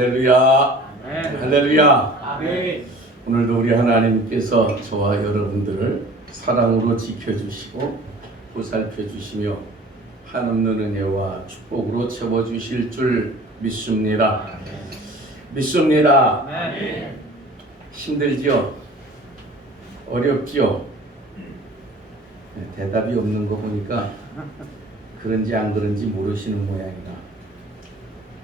할렐루야. 아멘. 할렐루야. 아멘. 오늘도 우리 하나님께서 저와 여러분들을 사랑으로 지켜주시고 보살펴주시며 한없는 은혜와 축복으로 채워주실 줄 믿습니다. 믿습니다. 아멘. 힘들죠? 어렵죠? 대답이 없는 거 보니까 그런지 안 그런지 모르시는 모양이다.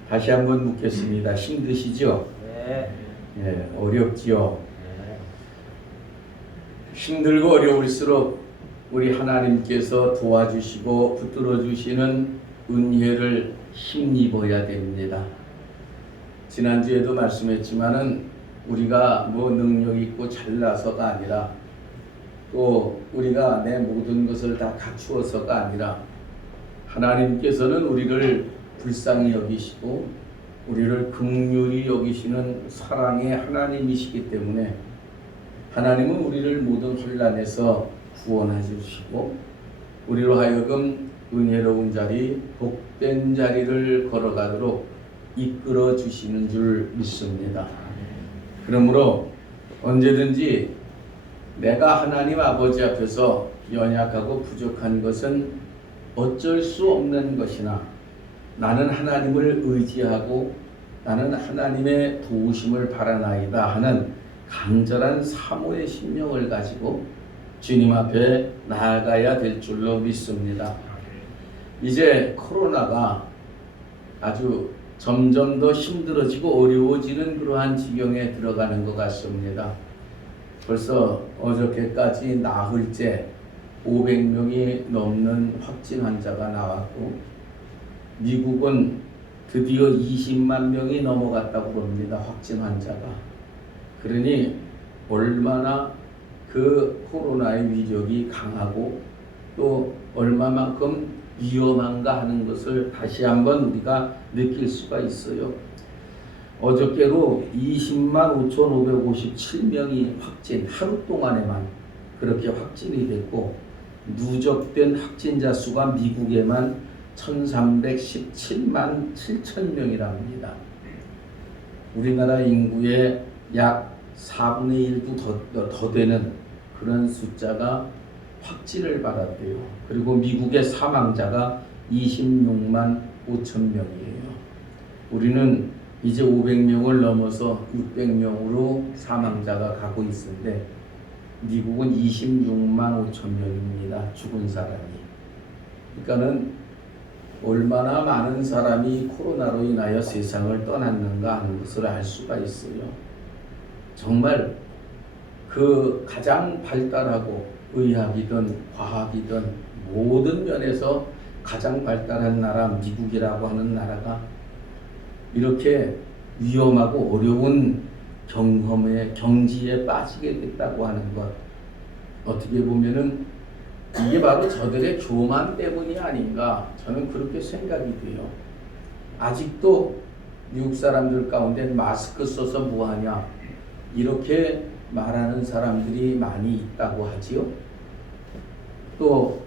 다시 한번 묻겠습니다. 힘드시죠? 네. 예, 어렵지요? 네. 힘들고 어려울수록 우리 하나님께서 도와주시고 붙들어 주시는 은혜를 힘입어야 됩니다. 지난주에도 말씀했지만은 우리가 뭐 능력 있고 잘나서가 아니라 또 우리가 내 모든 것을 다 갖추어서가 아니라 하나님께서는 우리를 불쌍히 여기시고 우리를 긍휼히 여기시는 사랑의 하나님이시기 때문에 하나님은 우리를 모든 혼란에서 구원해 주시고 우리로 하여금 은혜로운 자리, 복된 자리를 걸어가도록 이끌어 주시는 줄 믿습니다. 그러므로 언제든지 내가 하나님 아버지 앞에서 연약하고 부족한 것은 어쩔 수 없는 것이나 나는 하나님을 의지하고 나는 하나님의 도우심을 바라나이다 하는 간절한 사모의 심령을 가지고 주님 앞에 나아가야 될 줄로 믿습니다. 이제 코로나가 아주 점점 더 힘들어지고 어려워지는 그러한 지경에 들어가는 것 같습니다. 벌써 어저께까지 나흘째 500명이 넘는 확진 환자가 나왔고 미국은 드디어 20만 명이 넘어갔다고 합니다. 확진 환자가. 그러니 얼마나 그 코로나의 위력이 강하고 또 얼마만큼 위험한가 하는 것을 다시 한번 우리가 느낄 수가 있어요. 어저께로 20만 5,557명이 확진, 하루 동안에만 그렇게 확진이 됐고 누적된 확진자 수가 미국에만 1317만 7천 명이라 합니다. 우리나라 인구의 약 4분의 1도 더 되는 그런 숫자가 확진을 받았대요. 그리고 미국의 사망자가 26만 5천 명이에요. 우리는 이제 500명을 넘어서 600명으로 사망자가 가고 있는데 미국은 26만 5천 명입니다. 죽은 사람이. 그러니까는 얼마나 많은 사람이 코로나로 인하여 세상을 떠났는가 하는 것을 알 수가 있어요. 정말 그 가장 발달하고 의학이든 과학이든 모든 면에서 가장 발달한 나라 미국이라고 하는 나라가 이렇게 위험하고 어려운 경지에 빠지게 됐다고 하는 것, 어떻게 보면은 이게 바로 저들의 교만 때문이 아닌가 저는 그렇게 생각이 돼요. 아직도 미국 사람들 가운데 마스크 써서 뭐하냐 이렇게 말하는 사람들이 많이 있다고 하지요. 또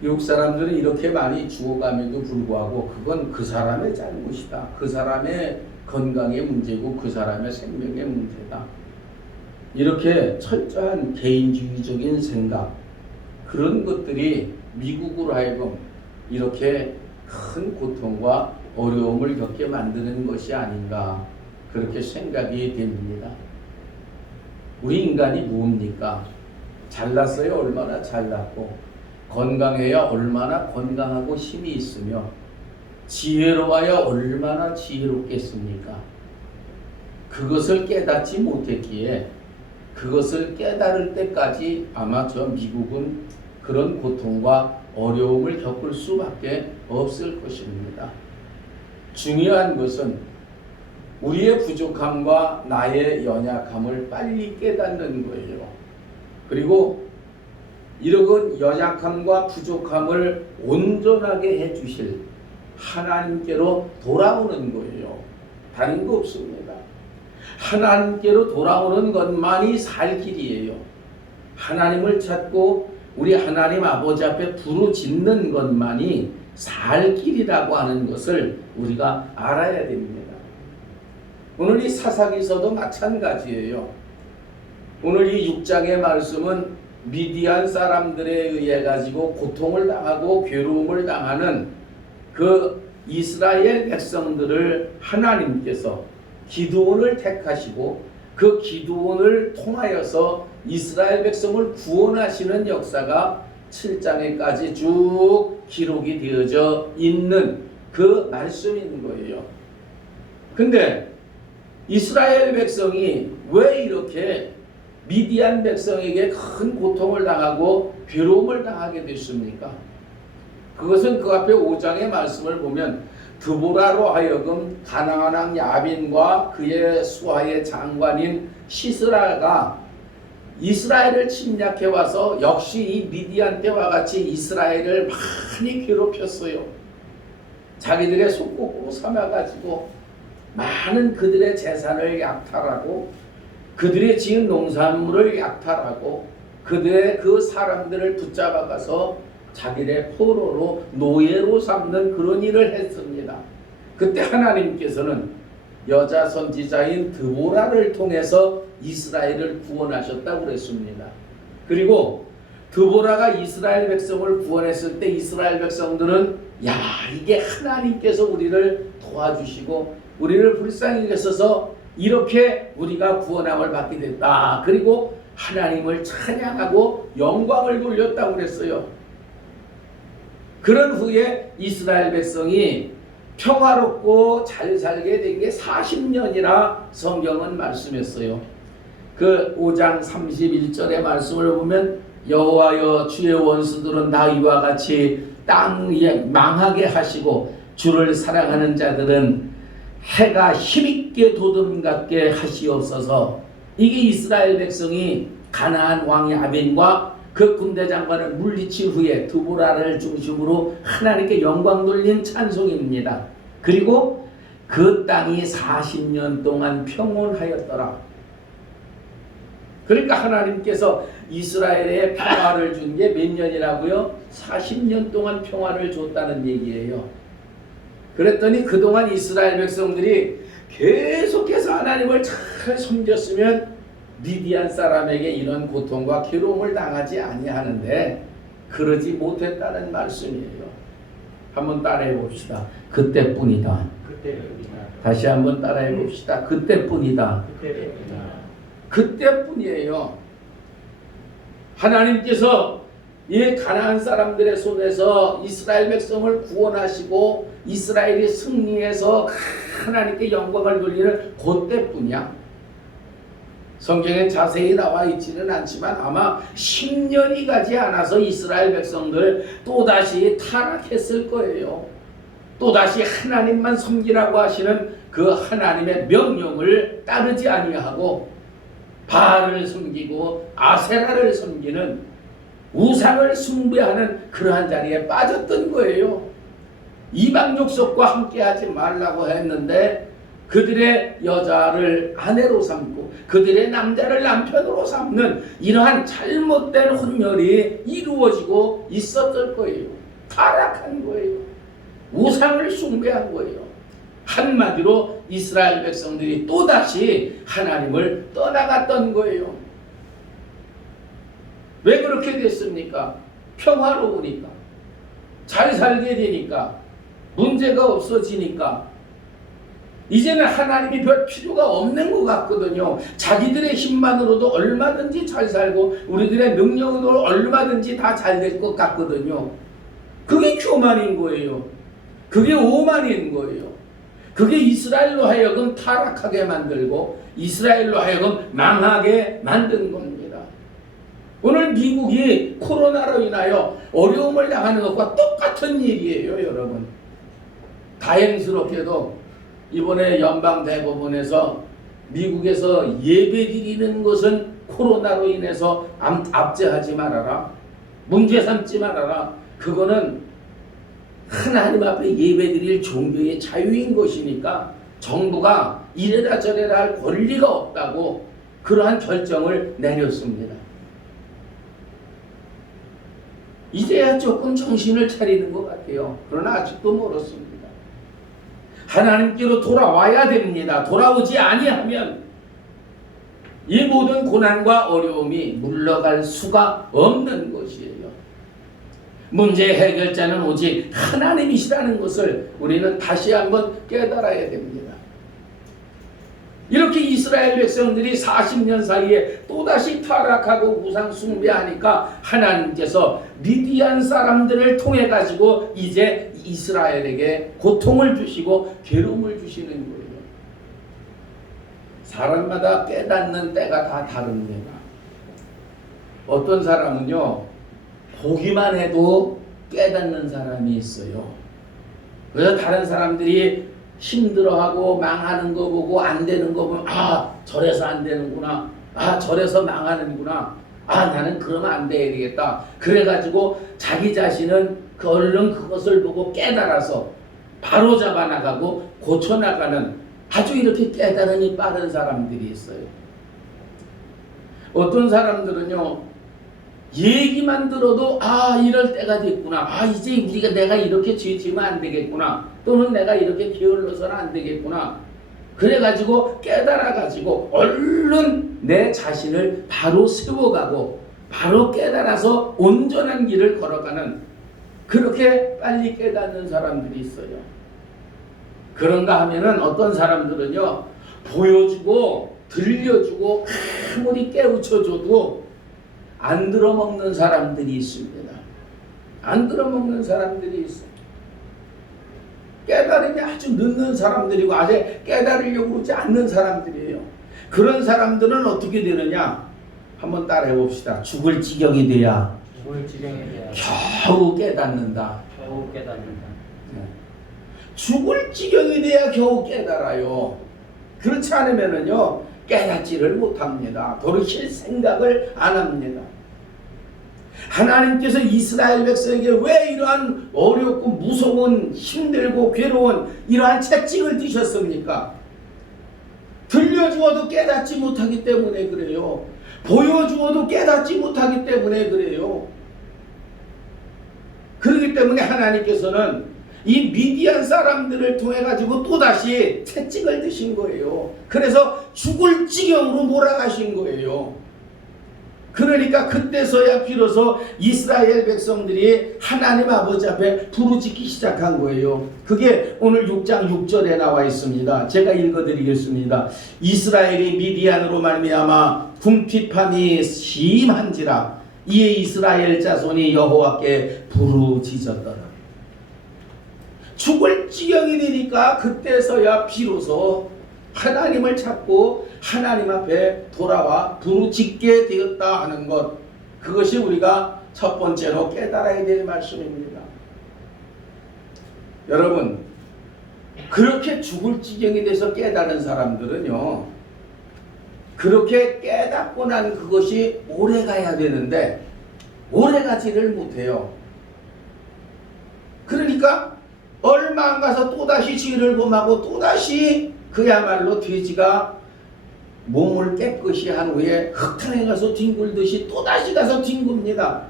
미국 사람들은 이렇게 많이 죽어감에도 불구하고 그건 그 사람의 잘못이다. 그 사람의 건강의 문제고 그 사람의 생명의 문제다. 이렇게 철저한 개인주의적인 생각, 그런 것들이 미국으로 하여금 이렇게 큰 고통과 어려움을 겪게 만드는 것이 아닌가 그렇게 생각이 됩니다. 우리 인간이 뭡니까? 잘났어야 얼마나 잘났고 건강해야 얼마나 건강하고 힘이 있으며 지혜로워야 얼마나 지혜롭겠습니까? 그것을 깨닫지 못했기에 그것을 깨달을 때까지 아마 저 미국은 그런 고통과 어려움을 겪을 수밖에 없을 것입니다. 중요한 것은 우리의 부족함과 나의 연약함을 빨리 깨닫는 거예요. 그리고 이런 연약함과 부족함을 온전하게 해주실 하나님께로 돌아오는 거예요. 다른 거 없습니다. 하나님께로 돌아오는 것만이 살 길이에요. 하나님을 찾고 우리 하나님 아버지 앞에 부르짖는 것만이 살 길이라고 하는 것을 우리가 알아야 됩니다. 오늘 이 사사기서도 마찬가지예요. 오늘 이 6장의 말씀은 미디안 사람들에 의해 가지고 고통을 당하고 괴로움을 당하는 그 이스라엘 백성들을 하나님께서 기드온을 택하시고 그 기드온을 통하여서 이스라엘 백성을 구원하시는 역사가 7장에까지 쭉 기록이 되어져 있는 그 말씀인 거예요. 근데 이스라엘 백성이 왜 이렇게 미디안 백성에게 큰 고통을 당하고 괴로움을 당하게 됐습니까? 그것은 그 앞에 5장의 말씀을 보면 드보라로 하여금 가나안 왕 야빈과 그의 수하의 장관인 시스라가 이스라엘을 침략해 와서 역시 이 미디안 때와 같이 이스라엘을 많이 괴롭혔어요. 자기들의 속국으로 삼아가지고 많은 그들의 재산을 약탈하고 그들의 지은 농산물을 약탈하고 그들의 그 사람들을 붙잡아가서 자기의 포로로 노예로 삼는 그런 일을 했습니다. 그때 하나님께서는 여자 선지자인 드보라를 통해서 이스라엘을 구원하셨다고 그랬습니다. 그리고 드보라가 이스라엘 백성을 구원했을 때 이스라엘 백성들은 야, 이게 하나님께서 우리를 도와주시고 우리를 불쌍히 여기셔서 이렇게 우리가 구원함을 받게 됐다. 그리고 하나님을 찬양하고 영광을 돌렸다고 그랬어요. 그런 후에 이스라엘 백성이 평화롭고 잘 살게 된 게 40년이라 성경은 말씀했어요. 그 5장 31절의 말씀을 보면 여호와여 주의 원수들은 다 이와 같이 땅에 망하게 하시고 주를 사랑하는 자들은 해가 힘있게 도듬갑게 하시옵소서. 이게 이스라엘 백성이 가나안 왕 야빈과 그 군대 장관을 물리친 후에 드보라를 중심으로 하나님께 영광 돌린 찬송입니다. 그리고 그 땅이 40년 동안 평온하였더라. 그러니까 하나님께서 이스라엘에 평화를 준 게 몇 년이라고요? 40년 동안 평화를 줬다는 얘기예요. 그랬더니 그동안 이스라엘 백성들이 계속해서 하나님을 잘 섬겼으면 미디안 사람에게 이런 고통과 괴로움을 당하지 아니하는데 그러지 못했다는 말씀이에요. 한번 따라해 봅시다. 그때뿐이다. 다시 한번 따라해 봅시다. 그때뿐이다. 그때뿐이에요. 하나님께서 이 가나안 사람들의 손에서 이스라엘 백성을 구원하시고 이스라엘이 승리해서 하나님께 영광을 돌리는 그때뿐이야. 성경에 자세히 나와 있지는 않지만 아마 10년이 가지 않아서 이스라엘 백성들 또다시 타락했을 거예요. 또다시 하나님만 섬기라고 하시는 그 하나님의 명령을 따르지 아니하고 바알을 섬기고 아세라를 섬기는 우상을 숭배하는 그러한 자리에 빠졌던 거예요. 이방 족속과 함께하지 말라고 했는데 그들의 여자를 아내로 삼고 그들의 남자를 남편으로 삼는 이러한 잘못된 혼혈이 이루어지고 있었을 거예요. 타락한 거예요. 우상을 숭배한 거예요. 한마디로 이스라엘 백성들이 또다시 하나님을 떠나갔던 거예요. 왜 그렇게 됐습니까? 평화로우니까, 잘 살게 되니까, 문제가 없어지니까 이제는 하나님이 별 필요가 없는 것 같거든요. 자기들의 힘만으로도 얼마든지 잘 살고 우리들의 능력으로 얼마든지 다 잘 될 것 같거든요. 그게 교만인 거예요. 그게 오만인 거예요. 그게 이스라엘로 하여금 타락하게 만들고 이스라엘로 하여금 망하게 만든 겁니다. 오늘 미국이 코로나로 인하여 어려움을 당하는 것과 똑같은 일이에요, 여러분. 다행스럽게도 이번에 연방대법원에서 미국에서 예배드리는 것은 코로나로 인해서 압제하지 말아라. 문제 삼지 말아라. 그거는 하나님 앞에 예배드릴 종교의 자유인 것이니까 정부가 이래라 저래라 할 권리가 없다고 그러한 결정을 내렸습니다. 이제야 조금 정신을 차리는 것 같아요. 그러나 아직도 멀었습니다. 하나님께로 돌아와야 됩니다. 돌아오지 아니하면 이 모든 고난과 어려움이 물러갈 수가 없는 것이에요. 문제의 해결자는 오직 하나님이시라는 것을 우리는 다시 한번 깨달아야 됩니다. 이렇게 이스라엘 백성들이 40년 사이에 또다시 타락하고 우상 숭배하니까 하나님께서 미디안 사람들을 통해 가지고 이제 이스라엘에게 고통을 주시고 괴로움을 주시는 거예요. 사람마다 깨닫는 때가 다 다릅니다. 어떤 사람은요, 보기만 해도 깨닫는 사람이 있어요. 그래서 다른 사람들이 힘들어하고 망하는 거 보고 안 되는 거 보면 아, 저래서 안 되는구나. 아, 저래서 망하는구나. 아, 나는 그러면 안 돼야 되겠다. 그래가지고 자기 자신은 얼른 그것을 보고 깨달아서 바로 잡아나가고 고쳐나가는 아주 이렇게 깨달음이 빠른 사람들이 있어요. 어떤 사람들은요, 얘기만 들어도 아, 이럴 때가 됐구나. 아, 이제 내가 이렇게 죄 지으면 안 되겠구나. 또는 내가 이렇게 게을러서는 안 되겠구나. 그래가지고 깨달아가지고 얼른 내 자신을 바로 세워가고 바로 깨달아서 온전한 길을 걸어가는, 그렇게 빨리 깨닫는 사람들이 있어요. 그런가 하면은 어떤 사람들은요, 보여주고 들려주고 아무리 깨우쳐줘도 안 들어먹는 사람들이 있습니다. 안 들어먹는 사람들이 있어요. 깨달음이 아주 늦는 사람들이고 아직 깨달으려고 그러지 않는 사람들이에요. 그런 사람들은 어떻게 되느냐? 한번 따라해 봅시다. 죽을 지경이 돼야 겨우 깨닫는다. 겨우 깨닫는다. 죽을 지경이 돼야 겨우 깨달아요. 그렇지 않으면은요, 깨닫지를 못합니다. 돌이킬 생각을 안 합니다. 하나님께서 이스라엘 백성에게 왜 이러한 어렵고 무서운, 힘들고 괴로운 이러한 채찍을 드셨습니까? 들려주어도 깨닫지 못하기 때문에 그래요. 보여주어도 깨닫지 못하기 때문에 그래요. 그렇기 때문에 하나님께서는 이 미디안 사람들을 통해 가지고 또다시 채찍을 드신 거예요. 그래서 죽을 지경으로 몰아가신 거예요. 그러니까 그때서야 비로소 이스라엘 백성들이 하나님 아버지 앞에 부르짖기 시작한 거예요. 그게 오늘 6장 6절에 나와 있습니다. 제가 읽어드리겠습니다. 이스라엘이 미디안으로 말미암아 궁핍함이 심한지라 이에 이스라엘 자손이 여호와께 부르짖었더라. 죽을 지경이 되니까 그때서야 비로소 하나님을 찾고 하나님 앞에 돌아와 부르짖게 되었다 하는 것, 그것이 우리가 첫 번째로 깨달아야 될 말씀입니다. 여러분, 그렇게 죽을 지경이 돼서 깨달은 사람들은요, 그렇게 깨닫고 난 그것이 오래 가야 되는데 오래 가지를 못해요. 그러니까 얼마 안 가서 또다시 죄를 범하고 또다시 그야말로 돼지가 몸을 깨끗이 한 후에 흙탕에 가서 뒹굴듯이 또다시 가서 뒹굽니다.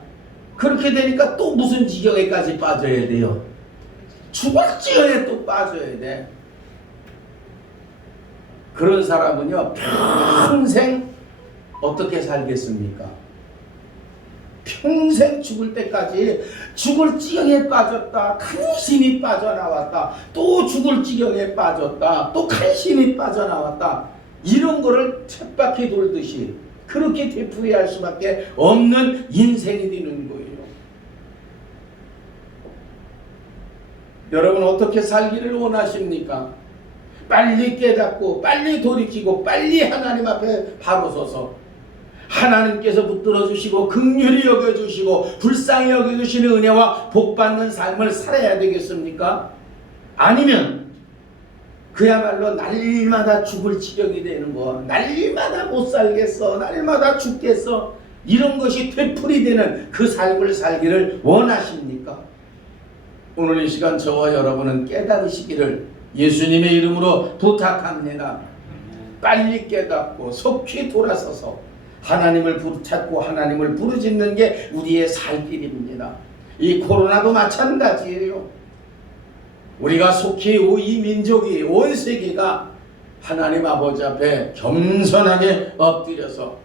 그렇게 되니까 또 무슨 지경에까지 빠져야 돼요? 죽을 지경에 또 빠져야 돼. 그런 사람은요, 평생 어떻게 살겠습니까? 평생 죽을 때까지 죽을 지경에 빠졌다, 간신히 빠져나왔다, 또 죽을 지경에 빠졌다, 또 간신히 빠져나왔다, 이런 거를 쳇바퀴 돌듯이 그렇게 되풀이할 수밖에 없는 인생이 되는 거예요. 여러분, 어떻게 살기를 원하십니까? 빨리 깨닫고 빨리 돌이키고 빨리 하나님 앞에 바로 서서 하나님께서 붙들어 주시고 긍휼히 여겨주시고 불쌍히 여겨주시는 은혜와 복받는 삶을 살아야 되겠습니까? 아니면 그야말로 날마다 죽을 지경이 되는 거, 날마다 못 살겠어, 날마다 죽겠어, 이런 것이 되풀이되는 그 삶을 살기를 원하십니까? 오늘 이 시간 저와 여러분은 깨달으시기를 예수님의 이름으로 부탁합니다. 빨리 깨닫고 속히 돌아서서 하나님을 찾고 하나님을 부르짖는 게 우리의 살 길입니다. 이 코로나도 마찬가지예요. 우리가 속히 이 민족이 온 세계가 하나님 아버지 앞에 겸손하게 엎드려서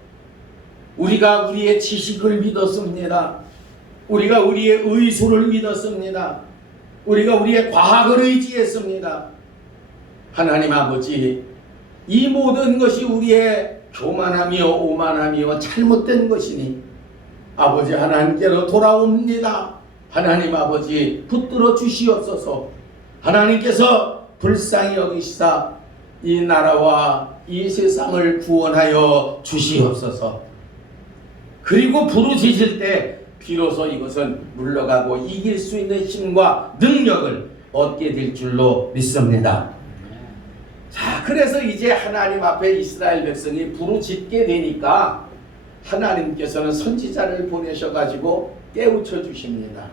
우리가 우리의 지식을 믿었습니다. 우리가 우리의 의술을 믿었습니다. 우리가 우리의 과학을 의지했습니다. 하나님 아버지, 이 모든 것이 우리의 교만함이요 오만함이요 잘못된 것이니 아버지 하나님께로 돌아옵니다. 하나님 아버지 붙들어 주시옵소서. 하나님께서 불쌍히 여기시사 이 나라와 이 세상을 구원하여 주시옵소서. 그리고 부르짖을 때 비로소 이것은 물러가고 이길 수 있는 힘과 능력을 얻게 될 줄로 믿습니다. 자, 그래서 이제 하나님 앞에 이스라엘 백성이 부르짖게 되니까 하나님께서는 선지자를 보내셔가지고 깨우쳐 주십니다.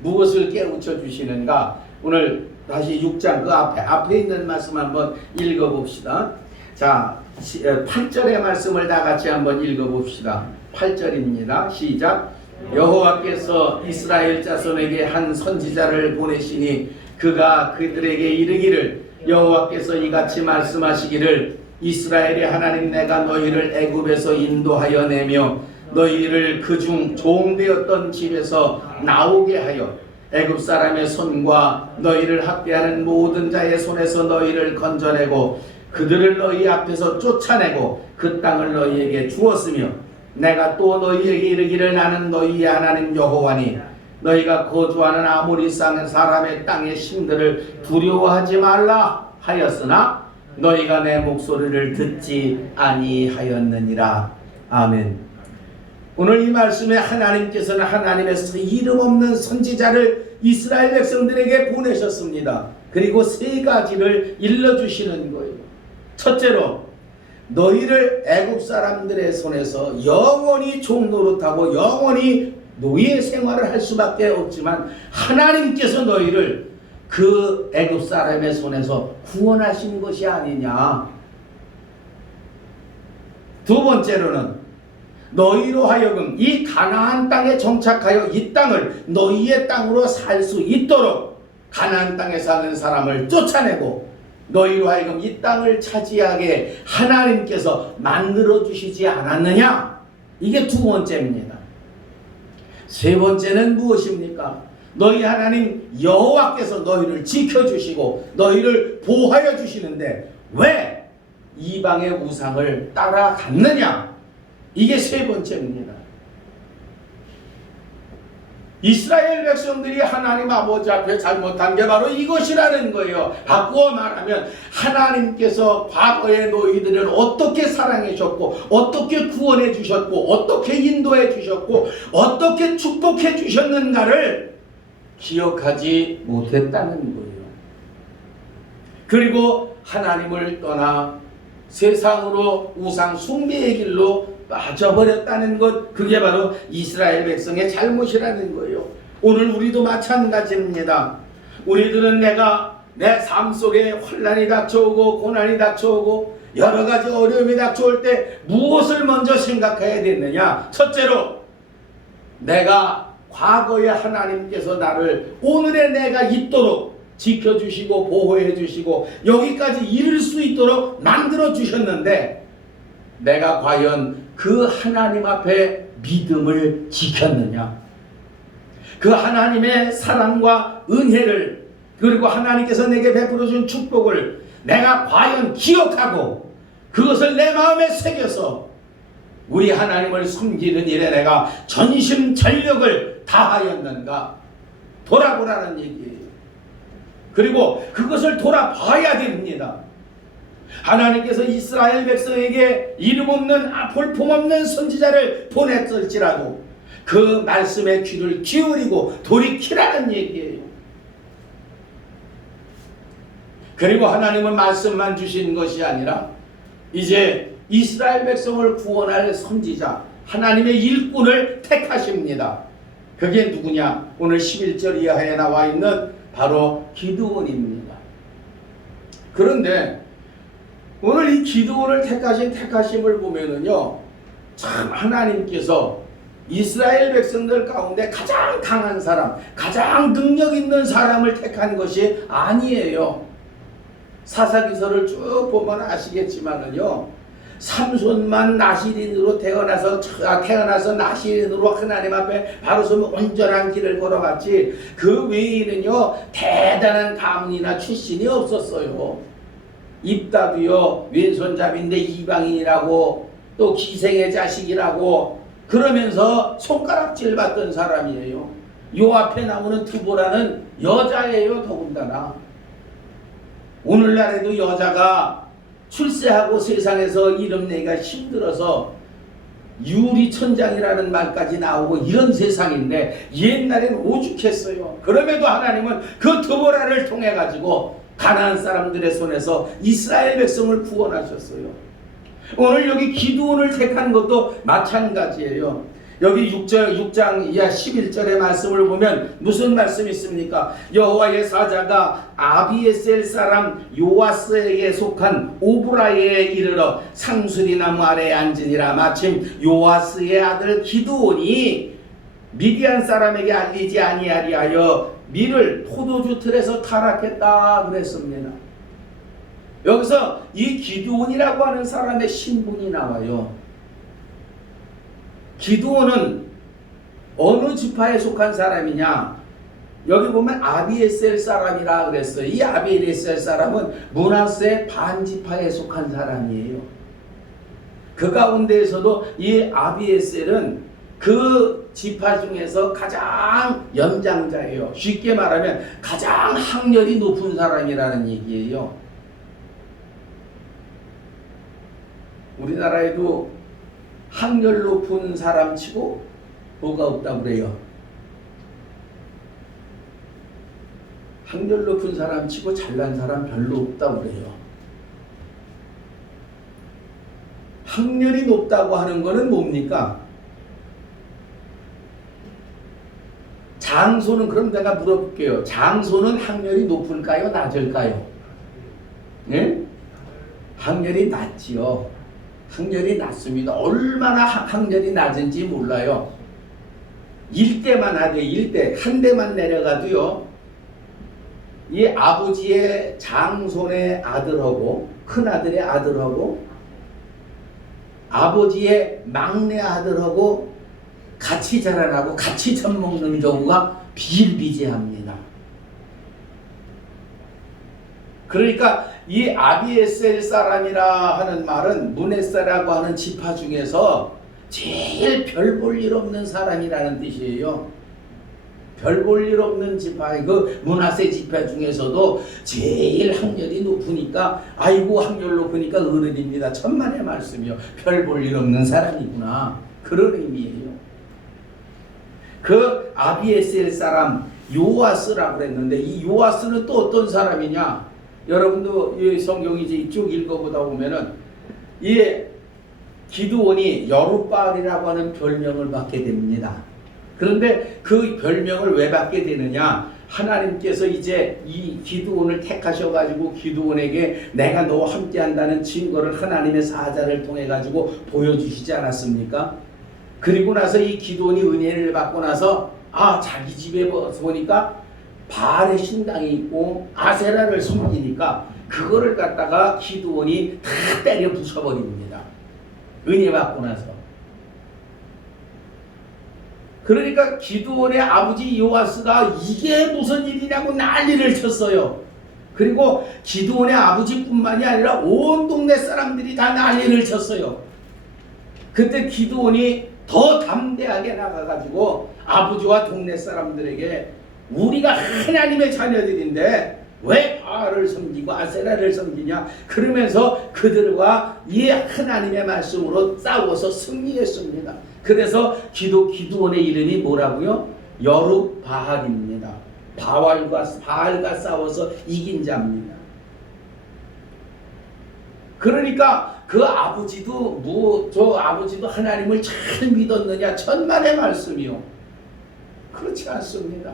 무엇을 깨우쳐 주시는가? 오늘 다시 6장 그 앞에 있는 말씀 한번 읽어봅시다. 자, 8절의 말씀을 다 같이 한번 읽어봅시다. 8절입니다. 시작. 여호와께서 이스라엘 자손에게 한 선지자를 보내시니 그가 그들에게 이르기를 여호와께서 이같이 말씀하시기를 이스라엘의 하나님 내가 너희를 애굽에서 인도하여 내며 너희를 그중 종되었던 집에서 나오게 하여 애굽 사람의 손과 너희를 학대하는 모든 자의 손에서 너희를 건져내고 그들을 너희 앞에서 쫓아내고 그 땅을 너희에게 주었으며 내가 또 너희에게 이르기를 나는 너희의 하나님 여호와니 너희가 거주하는 아모리 사람의 땅의 신들을 두려워하지 말라 하였으나 너희가 내 목소리를 듣지 아니하였느니라. 아멘. 오늘 이 말씀에 하나님께서는 하나님의 이름 없는 선지자를 이스라엘 백성들에게 보내셨습니다. 그리고 세 가지를 일러주시는 거예요. 첫째로 너희를 애굽 사람들의 손에서 영원히 종노릇하고 영원히 노예 생활을 할 수밖에 없지만 하나님께서 너희를 그 애굽 사람의 손에서 구원하신 것이 아니냐. 두 번째로는 너희로 하여금 이 가나안 땅에 정착하여 이 땅을 너희의 땅으로 살 수 있도록 가나안 땅에 사는 사람을 쫓아내고 너희로 하여금 이 땅을 차지하게 하나님께서 만들어 주시지 않았느냐. 이게 두 번째입니다. 세 번째는 무엇입니까? 너희 하나님 여호와께서 너희를 지켜주시고 너희를 보호하여 주시는데 왜 이방의 우상을 따라갔느냐. 이게 세 번째입니다. 이스라엘 백성들이 하나님 아버지 앞에 잘못한 게 바로 이것이라는 거예요. 바꾸어 말하면 하나님께서 과거에 너희들을 어떻게 사랑해 주셨고 어떻게 구원해 주셨고 어떻게 인도해 주셨고 어떻게 축복해 주셨는가를 기억하지 못했다는 거예요. 그리고 하나님을 떠나 세상으로 우상 숭배의 길로 빠져버렸다는 것, 그게 바로 이스라엘 백성의 잘못이라는 거예요. 오늘 우리도 마찬가지입니다. 우리들은 내가 내 삶 속에 환난이 닥쳐오고 고난이 닥쳐오고 여러 가지 어려움이 닥쳐올 때 무엇을 먼저 생각해야 되느냐. 첫째로 내가 과거에 하나님께서 나를 오늘의 내가 있도록 지켜주시고 보호해 주시고 여기까지 이룰 수 있도록 만들어 주셨는데 내가 과연 그 하나님 앞에 믿음을 지켰느냐. 그 하나님의 사랑과 은혜를 그리고 하나님께서 내게 베풀어 준 축복을 내가 과연 기억하고 그것을 내 마음에 새겨서 우리 하나님을 섬기는 일에 내가 전심전력을 다하였는가 돌아보라는 얘기예요. 그리고 그것을 돌아봐야 됩니다. 하나님께서 이스라엘 백성에게 이름 없는 볼품없는 선지자를 보냈을지라도 그 말씀에 귀를 기울이고 돌이키라는 얘기예요. 그리고 하나님은 말씀만 주신 것이 아니라 이제 이스라엘 백성을 구원할 선지자 하나님의 일꾼을 택하십니다. 그게 누구냐? 오늘 11절 이하에 나와 있는 바로 기드온입니다. 그런데 오늘 이 기드온을 택하심을 보면은요, 참 하나님께서 이스라엘 백성들 가운데 가장 강한 사람, 가장 능력 있는 사람을 택한 것이 아니에요. 사사기서를 쭉 보면 아시겠지만은요, 삼손만 나시린으로 태어나서 나시린으로 하나님 앞에 바로 서면 온전한 길을 걸어갔지, 그 외에는요 대단한 가문이나 출신이 없었어요. 입다도요 왼손잡이인데 이방인이라고, 또 기생의 자식이라고 그러면서 손가락질 받던 사람이에요. 요 앞에 나오는 드보라는 여자예요. 더군다나 오늘날에도 여자가 출세하고 세상에서 이름 내기가 힘들어서 유리천장이라는 말까지 나오고 이런 세상인데, 옛날엔 오죽했어요. 그럼에도 하나님은 그 드보라를 통해 가지고 가나안 사람들의 손에서 이스라엘 백성을 구원하셨어요. 오늘 여기 기드온을 택한 것도 마찬가지예요. 여기 6장 이하 11절의 말씀을 보면 무슨 말씀이 있습니까? 여호와의 사자가 아비에셀 사람 요아스에게 속한 오브라에 이르러 상수리나무 아래에 앉으니라. 마침 요아스의 아들 기드온이 미디안 사람에게 알리지 아니하리하여 밀을 포도주 틀에서 타락했다 그랬습니다. 여기서 이 기드온이라고 하는 사람의 신분이 나와요. 기드온은 어느 지파에 속한 사람이냐? 여기 보면 아비에셀 사람이라 그랬어요. 이 아비에셀 사람은 므낫세 반지파에 속한 사람이에요. 그 가운데에서도 이 아비에셀은 그 지파 중에서 가장 연장자예요. 쉽게 말하면 가장 학렬이 높은 사람이라는 얘기예요. 우리나라에도 학렬 높은 사람 치고 뭐가 없다고 그래요? 학렬 높은 사람 치고 잘난 사람 별로 없다고 그래요. 학렬이 높다고 하는 거는 뭡니까? 장소는, 그럼 내가 물어볼게요. 장소는 학렬이 높을까요? 낮을까요? 네? 학렬이 낮지요. 학렬이 낮습니다. 얼마나 학렬이 낮은지 몰라요. 일대만 하되, 일대 한 대만 내려가도요, 이 아버지의 장손의 아들하고 큰아들의 아들하고 아버지의 막내 아들하고 같이 자라나고 같이 젖 먹는 경우가 비일비재합니다. 그러니까 이 아비에셀 사람이라 하는 말은 므낫세라고 하는 지파 중에서 제일 별 볼 일 없는 사람이라는 뜻이에요. 별 볼 일 없는 지파, 그 므낫세 지파 중에서도 제일 학렬이 높으니까, 아이고 학렬 높으니까 어른입니다. 천만의 말씀이요. 별 볼 일 없는 사람이구나, 그런 의미예요. 그 아비에셀 사람 요아스라고 그랬는데, 이 요아스는 또 어떤 사람이냐? 여러분도 이 성경 이제 쭉 읽어보다 보면은 이 기드온이 여룻바알이라고 하는 별명을 받게 됩니다. 그런데 그 별명을 왜 받게 되느냐? 하나님께서 이제 이 기드온을 택하셔가지고 기드온에게 내가 너와 함께한다는 증거를 하나님의 사자를 통해 가지고 보여주시지 않았습니까? 그리고 나서 이 기드온이 은혜를 받고 나서 자기 집에 보니까 바알의 신당이 있고 아세라를 섬기니까 그거를 갖다가 기드온이 다 때려 부숴버립니다. 은혜 받고 나서. 그러니까 기드온의 아버지 요아스가 이게 무슨 일이냐고 난리를 쳤어요. 그리고 기드온의 아버지뿐만이 아니라 온 동네 사람들이 다 난리를 쳤어요. 그때 기드온이 더 담대하게 나가가지고 아버지와 동네 사람들에게 우리가 하나님의 자녀들인데 왜 바알을 섬기고 아세라를 섬기냐, 그러면서 그들과 이 하나님의 말씀으로 싸워서 승리했습니다. 그래서 기드온의 이름이 뭐라고요? 여룻바알입니다. 바알과 싸워서 이긴 자입니다. 그러니까 그 아버지도 저 아버지도 하나님을 잘 믿었느냐? 천만의 말씀이요. 그렇지 않습니다.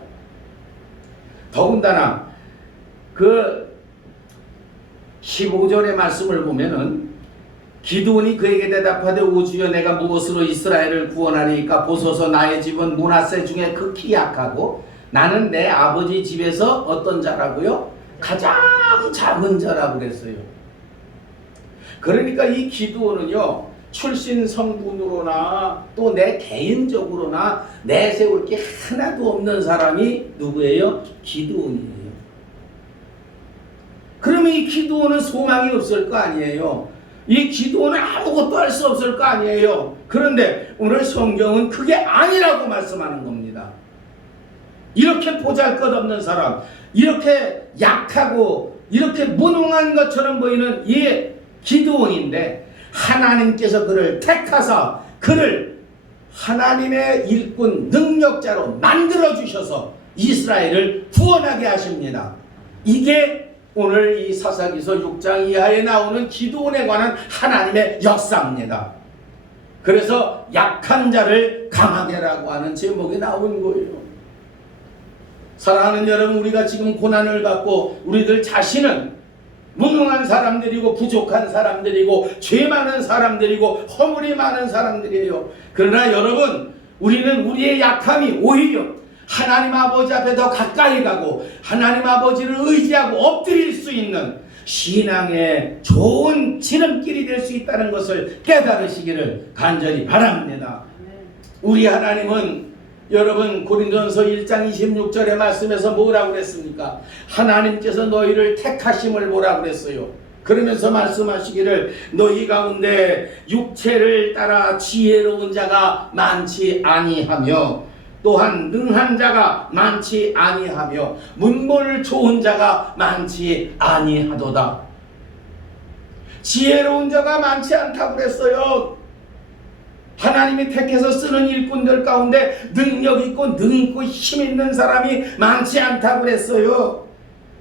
더군다나 그 15절의 말씀을 보면은 기드온이 그에게 대답하되 오 주여 내가 무엇으로 이스라엘을 구원하리이까 보소서 나의 집은 므낫세 중에 극히 약하고 나는 내 아버지 집에서 어떤 자라고요? 가장 작은 자라고 그랬어요. 그러니까 이 기드온은요 출신 성분으로나 또 내 개인적으로나 내세울 게 하나도 없는 사람이 누구예요? 기드온이에요. 그러면 이 기드온은 소망이 없을 거 아니에요. 이 기드온은 아무것도 할 수 없을 거 아니에요. 그런데 오늘 성경은 그게 아니라고 말씀하는 겁니다. 이렇게 보잘것없는 사람, 이렇게 약하고 이렇게 무능한 것처럼 보이는 이 기드온인데 하나님께서 그를 택하사 그를 하나님의 일꾼 능력자로 만들어 주셔서 이스라엘을 구원하게 하십니다. 이게 오늘 이 사사기서 6장 이하에 나오는 기드온에 관한 하나님의 역사입니다. 그래서 약한 자를 강하게 하라고 하는 제목이 나온 거예요. 사랑하는 여러분, 우리가 지금 고난을 받고 우리들 자신은 무능한 사람들이고 부족한 사람들이고 죄 많은 사람들이고 허물이 많은 사람들이에요. 그러나 여러분, 우리는 우리의 약함이 오히려 하나님 아버지 앞에 더 가까이 가고 하나님 아버지를 의지하고 엎드릴 수 있는 신앙의 좋은 지름길이 될 수 있다는 것을 깨달으시기를 간절히 바랍니다. 우리 하나님은 여러분 고린도전서 1장 26절의 말씀에서 뭐라고 그랬습니까? 하나님께서 너희를 택하심을 뭐라고 그랬어요? 그러면서 말씀하시기를 너희 가운데 육체를 따라 지혜로운 자가 많지 아니하며 또한 능한 자가 많지 아니하며 문벌 좋은 자가 많지 아니하도다. 지혜로운 자가 많지 않다고 그랬어요. 하나님이 택해서 쓰는 일꾼들 가운데 능력 있고 능 있고 힘 있는 사람이 많지 않다고 그랬어요.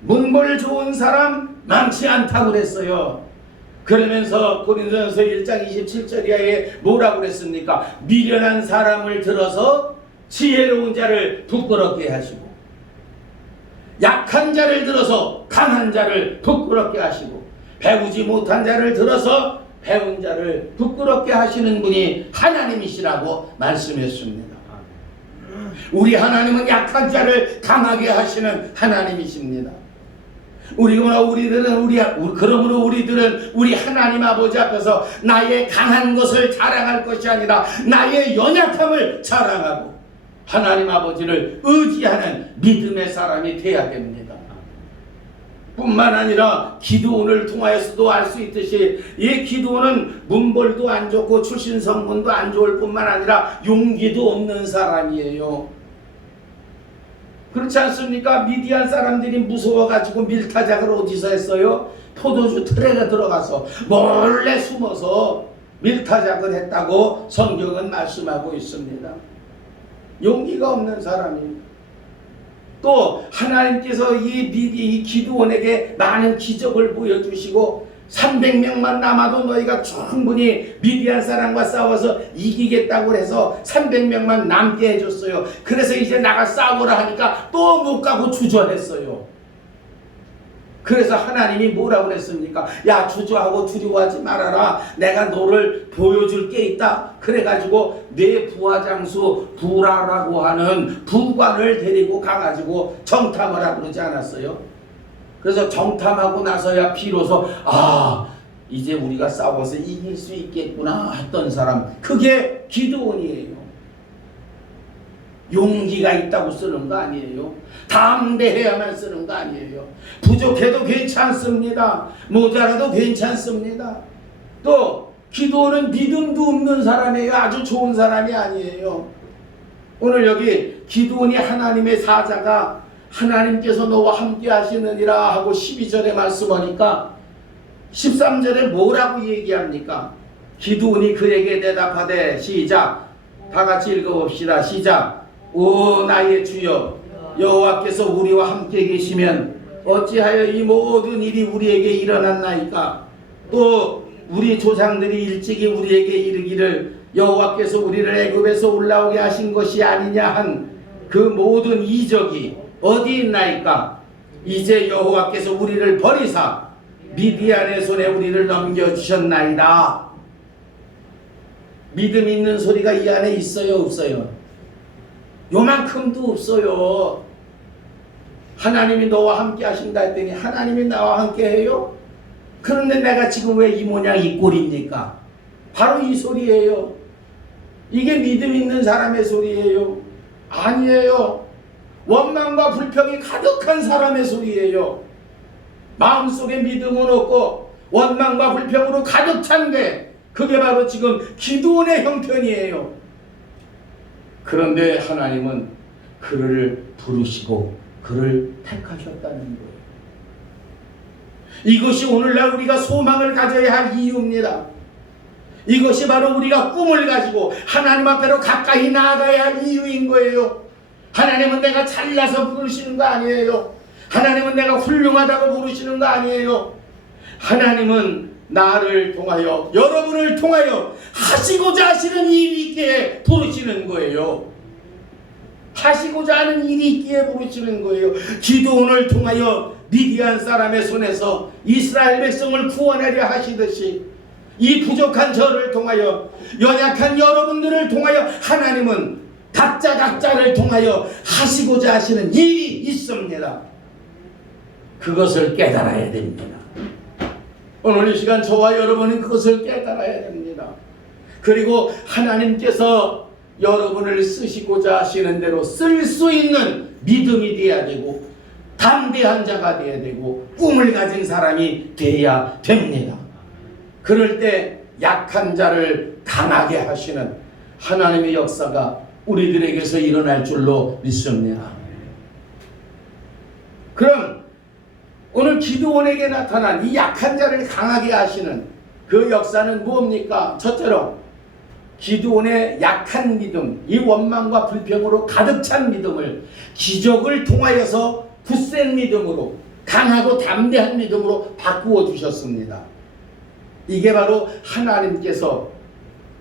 문벌 좋은 사람 많지 않다고 그랬어요. 그러면서 고린도전서 1장 27절 이하에 뭐라고 그랬습니까? 미련한 사람을 들어서 지혜로운 자를 부끄럽게 하시고 약한 자를 들어서 강한 자를 부끄럽게 하시고 배우지 못한 자를 들어서 배운 자를 부끄럽게 하시는 분이 하나님이시라고 말씀했습니다. 우리 하나님은 약한 자를 강하게 하시는 하나님이십니다. 그러므로 우리들은 우리 하나님 아버지 앞에서 나의 강한 것을 자랑할 것이 아니라 나의 연약함을 자랑하고 하나님 아버지를 의지하는 믿음의 사람이 되어야 됩니다. 뿐만 아니라 기드온을 통하여서도 알 수 있듯이 이 기드온은 문벌도 안 좋고 출신 성분도 안 좋을 뿐만 아니라 용기도 없는 사람이에요. 그렇지 않습니까? 미디안 사람들이 무서워가지고 밀타작을 어디서 했어요? 포도주 틀에 들어가서 몰래 숨어서 밀타작을 했다고 성경은 말씀하고 있습니다. 용기가 없는 사람이 또 하나님께서 이 기드온에게 많은 기적을 보여주시고 300명만 남아도 너희가 충분히 미디안 사람과 싸워서 이기겠다고 해서 300명만 남게 해줬어요. 그래서 이제 나가 싸우라 하니까 또 못 가고 주저했어요. 그래서 하나님이 뭐라고 그랬습니까? 야, 주저하고 두려워하지 말아라. 내가 너를 보여줄 게 있다. 그래가지고 내 부하장수 부라라고 하는 부관을 데리고 가가지고 정탐을 하고 그러지 않았어요? 그래서 정탐하고 나서야 비로소 이제 우리가 싸워서 이길 수 있겠구나 했던 사람, 그게 기드온이에요. 용기가 있다고 쓰는 거 아니에요. 담대해야만 쓰는 거 아니에요. 부족해도 괜찮습니다. 모자라도 괜찮습니다. 또 기드온은 믿음도 없는 사람이에요. 아주 좋은 사람이 아니에요. 오늘 여기 기드온이 하나님의 사자가 하나님께서 너와 함께 하시느니라 하고 12절에 말씀하니까 13절에 뭐라고 얘기합니까? 기드온이 그에게 대답하되 시작, 다 같이 읽어봅시다. 시작. 오 나의 주여, 여호와께서 우리와 함께 계시면 어찌하여 이 모든 일이 우리에게 일어났나이까? 또 우리 조상들이 일찍이 우리에게 이르기를 여호와께서 우리를 애굽에서 올라오게 하신 것이 아니냐 한 그 모든 이적이 어디 있나이까? 이제 여호와께서 우리를 버리사 미디안의 손에 우리를 넘겨주셨나이다. 믿음 있는 소리가 이 안에 있어요, 없어요? 요만큼도 없어요. 하나님이 너와 함께 하신다 했더니 하나님이 나와 함께 해요? 그런데 내가 지금 왜 이 모양 이 꼴입니까? 바로 이 소리예요. 이게 믿음 있는 사람의 소리예요. 아니에요. 원망과 불평이 가득한 사람의 소리예요. 마음속에 믿음은 없고 원망과 불평으로 가득 찬데 그게 바로 지금 기드온의 형편이에요. 그런데 하나님은 그를 부르시고 그를 택하셨다는 거예요. 이것이 오늘날 우리가 소망을 가져야 할 이유입니다. 이것이 바로 우리가 꿈을 가지고 하나님 앞으로 가까이 나아가야 할 이유인 거예요. 하나님은 내가 잘나서 부르시는 거 아니에요. 하나님은 내가 훌륭하다고 부르시는 거 아니에요. 하나님은 나를 통하여 여러분을 통하여 하시고자 하시는 일이 있기에 부르시는 거예요. 하시고자 하는 일이 있기에 부르시는 거예요. 기드온을 통하여 미디안 사람의 손에서 이스라엘 백성을 구원하려 하시듯이 이 부족한 저를 통하여 연약한 여러분들을 통하여 하나님은 각자를 통하여 하시고자 하시는 일이 있습니다. 그것을 깨달아야 됩니다. 오늘 이 시간 저와 여러분은 그것을 깨달아야 됩니다. 그리고 하나님께서 여러분을 쓰시고자 하시는 대로 쓸 수 있는 믿음이 되어야 되고 담대한 자가 되어야 되고 꿈을 가진 사람이 되어야 됩니다. 그럴 때 약한 자를 강하게 하시는 하나님의 역사가 우리들에게서 일어날 줄로 믿습니다. 그럼 오늘 기드온에게 나타난 이 약한 자를 강하게 하시는 그 역사는 무엇입니까? 첫째로 기드온의 약한 믿음, 이 원망과 불평으로 가득 찬 믿음을 기적을 통하여서 굳센 믿음으로 강하고 담대한 믿음으로 바꾸어 주셨습니다. 이게 바로 하나님께서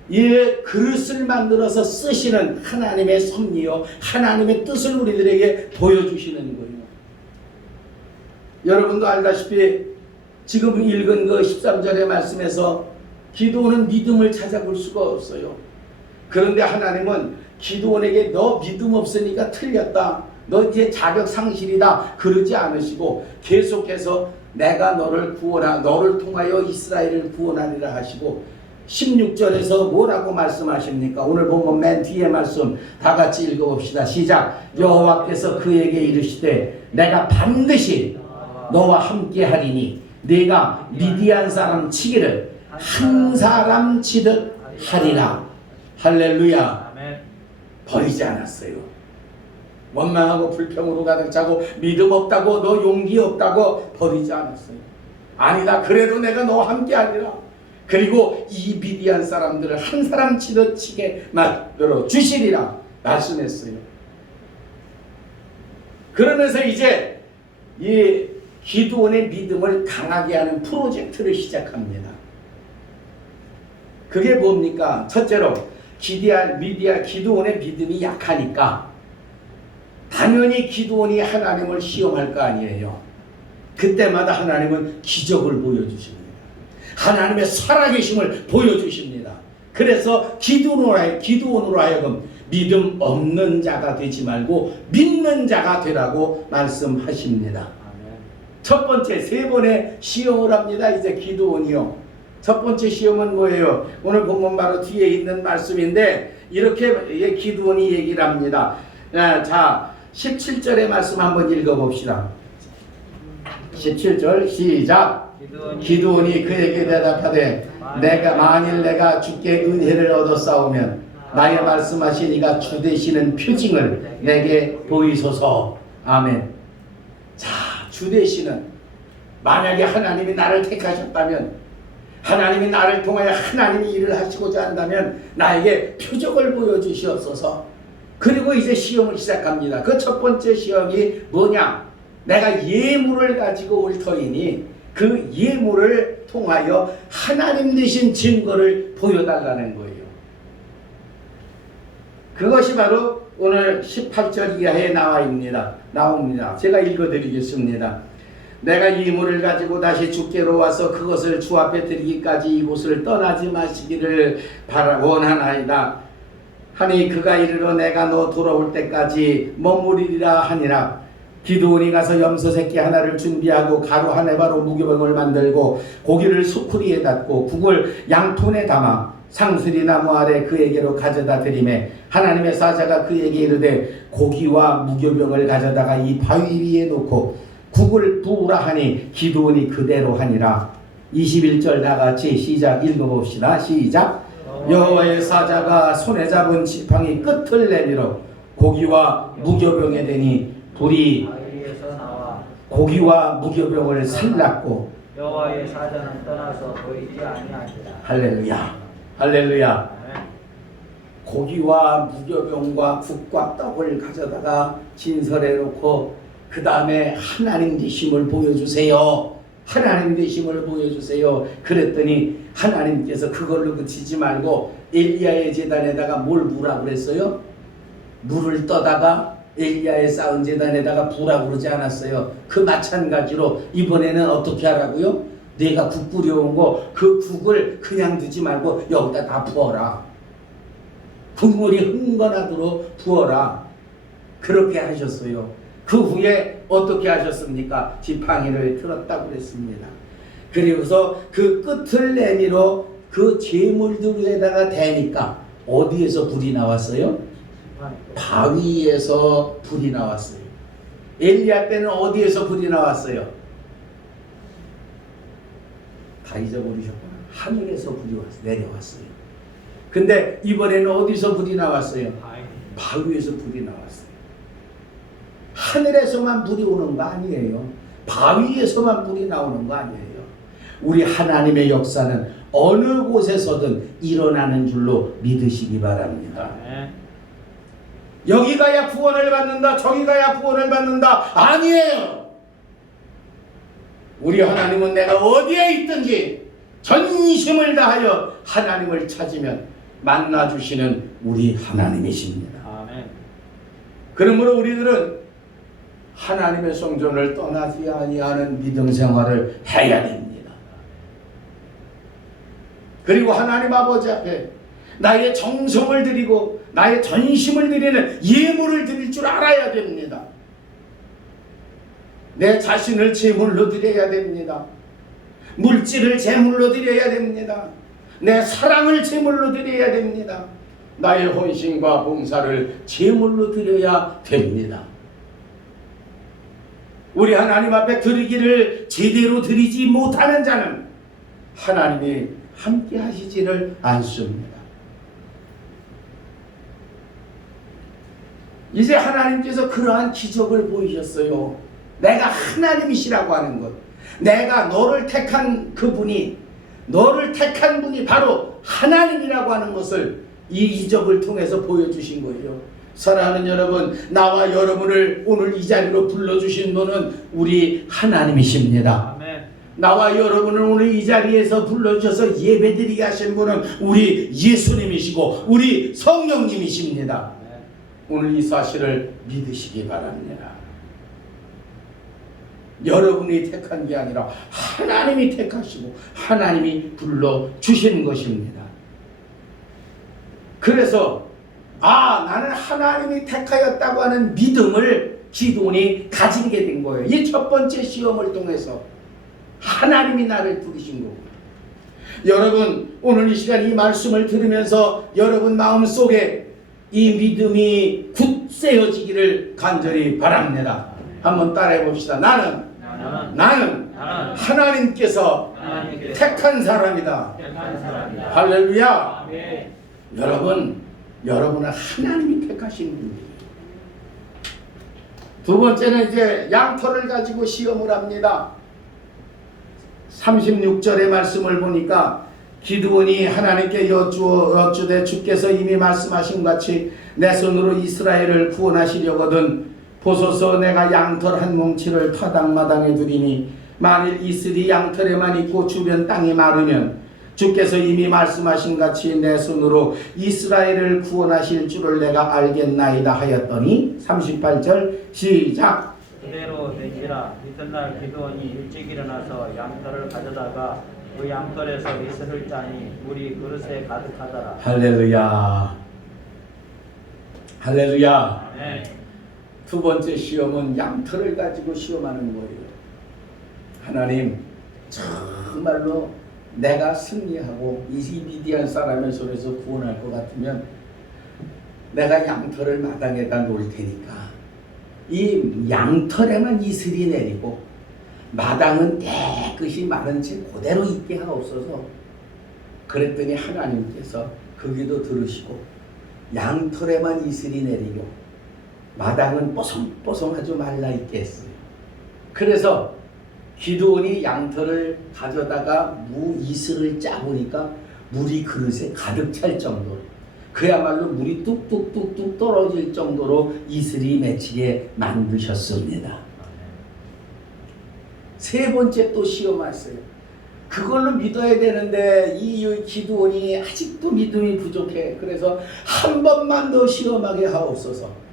이 그릇을 만들어서 쓰시는 하나님의 섭리요 하나님의 뜻을 우리들에게 보여주시는 거예요. 여러분도 알다시피 지금 읽은 그 13절의 말씀에서 기드온은 믿음을 찾아볼 수가 없어요. 그런데 하나님은 기드온에게 너 믿음 없으니까 틀렸다, 너 이제 자격 상실이다 그러지 않으시고 계속해서 내가 너를 통하여 이스라엘을 구원하리라 하시고 16절에서 뭐라고 말씀하십니까? 오늘 보면 맨 뒤에 말씀 다 같이 읽어봅시다. 시작. 여호와께서 그에게 이르시되 내가 반드시 너와 함께 하리니 네가 미디안 사람 치기를 한 사람 치듯 하리라. 할렐루야. 버리지 않았어요. 원망하고 불평으로 가득 차고 믿음 없다고 너 용기 없다고 버리지 않았어요. 아니다, 그래도 내가 너와 함께 하리라. 그리고 이 미디안 사람들을 한 사람 치듯 치게 만들어 주시리라 말씀했어요. 그러면서 이제 이 기드온의 믿음을 강하게 하는 프로젝트를 시작합니다. 그게 뭡니까? 첫째로 기드온의 믿음이 약하니까 당연히 기드온이 하나님을 시험할 거 아니에요. 그때마다 하나님은 기적을 보여주십니다. 하나님의 살아계심을 보여주십니다. 그래서 기드온으로 하여금 믿음 없는 자가 되지 말고 믿는 자가 되라고 말씀하십니다. 첫 번째, 세 번의 시험을 합니다. 이제 기드온이요. 첫 번째 시험은 뭐예요? 오늘 본문 바로 뒤에 있는 말씀인데 이렇게 기드온이 얘기를 합니다. 자, 17절의 말씀 한번 읽어봅시다. 17절 시작. 기드온이 그에게 대답하되 만일 내가 주께 은혜를 얻었사오면 나의 말씀하신 이가 주 되시는 표징을 내게 보이소서. 아멘. 자, 주 되시는, 만약에 하나님이 나를 택하셨다면, 하나님이 나를 통하여 하나님이 일을 하시고자 한다면 나에게 표적을 보여주시옵소서. 그리고 이제 시험을 시작합니다. 그 첫 번째 시험이 뭐냐? 내가 예물을 가지고 올 터이니 그 예물을 통하여 하나님 되신 증거를 보여달라는 거예요. 그것이 바로 오늘 18절 이하에 나옵니다. 제가 읽어드리겠습니다. 내가 이 물을 가지고 다시 주께로 와서 그것을 주 앞에 드리기까지 이곳을 떠나지 마시기를 원하나이다. 하니 그가 이르러 내가 너 돌아올 때까지 머무리리라 하니라. 기드온이 가서 염소 새끼 하나를 준비하고 가루 한 에바로 무교병을 만들고 고기를 수풀이에 닫고 국을 양푼에 담아 상수리 나무 아래 그에게로 가져다 드리매 하나님의 사자가 그에게 이르되 고기와 무교병을 가져다가 이 바위 위에 놓고 국을 부으라 하니 기드온이 그대로 하니라. 21절 다같이 시작 읽어봅시다. 시작. 여호와의 사자가 손에 잡은 지팡이 끝을 내밀어 고기와 무교병에 대니 불이 고기와 무교병을 살랐고 여호와의 사자는 떠나서 보이지 아니하니라. 할렐루야, 할렐루야. 고기와 무교병과 국과 떡을 가져다가 진설해 놓고 그 다음에 하나님 되심을 보여주세요. 하나님 되심을 보여주세요. 그랬더니 하나님께서 그걸로 그치지 말고 엘리야의 제단에다가 뭘 부으라고 그랬어요? 물을 떠다가 엘리야의 쌓은 제단에다가 부으라고 그러지 않았어요. 그 마찬가지로 이번에는 어떻게 하라고요? 내가 국 끓여온 거 그 국을 그냥 두지 말고 여기다 다 부어라. 국물이 흥건하도록 부어라. 그렇게 하셨어요. 그 후에 어떻게 하셨습니까? 지팡이를 틀었다고 그랬습니다. 그리고서 그 끝을 내밀어 그 제물들 위에다가 대니까 어디에서 불이 나왔어요? 바위에서 불이 나왔어요. 엘리야 때는 어디에서 불이 나왔어요? 다 잊어버리셨구나. 하늘에서 불이 내려왔어요. 근데 이번에는 어디서 불이 나왔어요? 바위에서 불이 나왔어요. 하늘에서만 불이 오는 거 아니에요. 바위에서만 불이 나오는 거 아니에요. 우리 하나님의 역사는 어느 곳에서든 일어나는 줄로 믿으시기 바랍니다. 여기 가야 구원을 받는다, 저기 가야 구원을 받는다, 아니에요. 우리 하나님은 내가 어디에 있든지 전심을 다하여 하나님을 찾으면 만나주시는 우리 하나님이십니다. 아멘. 그러므로 우리들은 하나님의 성전을 떠나지 아니하는 믿음 생활을 해야 됩니다. 그리고 하나님 아버지 앞에 나의 정성을 드리고 나의 전심을 드리는 예물을 드릴 줄 알아야 됩니다. 내 자신을 제물로 드려야 됩니다. 물질을 제물로 드려야 됩니다. 내 사랑을 제물로 드려야 됩니다. 나의 헌신과 봉사를 제물로 드려야 됩니다. 우리 하나님 앞에 드리기를 제대로 드리지 못하는 자는 하나님이 함께 하시지를 않습니다. 이제 하나님께서 그러한 기적을 보이셨어요. 내가 하나님이시라고 하는 것, 내가 너를 택한 그분이, 너를 택한 분이 바로 하나님이라고 하는 것을 이 이적을 통해서 보여주신 거예요. 사랑하는 여러분, 나와 여러분을 오늘 이 자리로 불러주신 분은 우리 하나님이십니다. 아멘. 나와 여러분을 오늘 이 자리에서 불러주셔서 예배드리게 하신 분은 우리 예수님이시고 우리 성령님이십니다. 아멘. 오늘 이 사실을 믿으시기 바랍니다. 여러분이 택한 게 아니라 하나님이 택하시고 하나님이 불러주신 것입니다. 그래서 나는 하나님이 택하였다고 하는 믿음을 기드온이 가지게 된 거예요. 이 첫 번째 시험을 통해서 하나님이 나를 부르신 거고, 여러분 오늘 이 시간 이 말씀을 들으면서 여러분 마음속에 이 믿음이 굳세어지기를 간절히 바랍니다. 한번 따라해 봅시다. 나는 하나님께서 택한 사람이다. 할렐루야. 여러분은 하나님이 택하신 분이에요. 두 번째는 이제 양털을 가지고 시험을 합니다. 36절의 말씀을 보니까 기드온이 하나님께 여쭈되 주께서 이미 말씀하신 같이 내 손으로 이스라엘을 구원하시려거든 보소서 내가 양털 한 뭉치를 타당마당에 두리니 만일 이슬이 양털에만 있고 주변 땅이 마르면 주께서 이미 말씀하신 같이 내 손으로 이스라엘을 구원하실 줄을 내가 알겠나이다 하였더니 38절 시작. 그대로 된지라. 이튿날 기드온이 일찍 일어나서 양털을 가져다가 그 양털에서 이슬을 짜니 물이 그릇에 가득하더라. 할렐루야. 할렐루야. 아멘. 두 번째 시험은 양털을 가지고 시험하는 거예요. 하나님, 정말로 내가 승리하고 이 미디안 사람의 손에서 구원할 것 같으면 내가 양털을 마당에다 놓을 테니까 이 양털에만 이슬이 내리고 마당은 깨끗이 마른 채 그대로 있게 하옵소서. 그랬더니 하나님께서 그 기도 들으시고 양털에만 이슬이 내리고 마당은 뽀송뽀송하지 말라 있게 했어요. 그래서 기드온이 양털을 가져다가 이슬을 짜보니까 물이 그릇에 가득 찰 정도로, 그야말로 물이 뚝뚝뚝뚝 떨어질 정도로 이슬이 맺히게 만드셨습니다. 세 번째 또 시험했어요. 그걸로 믿어야 되는데 이 기드온이 아직도 믿음이 부족해. 그래서 한 번만 더 시험하게 하옵소서.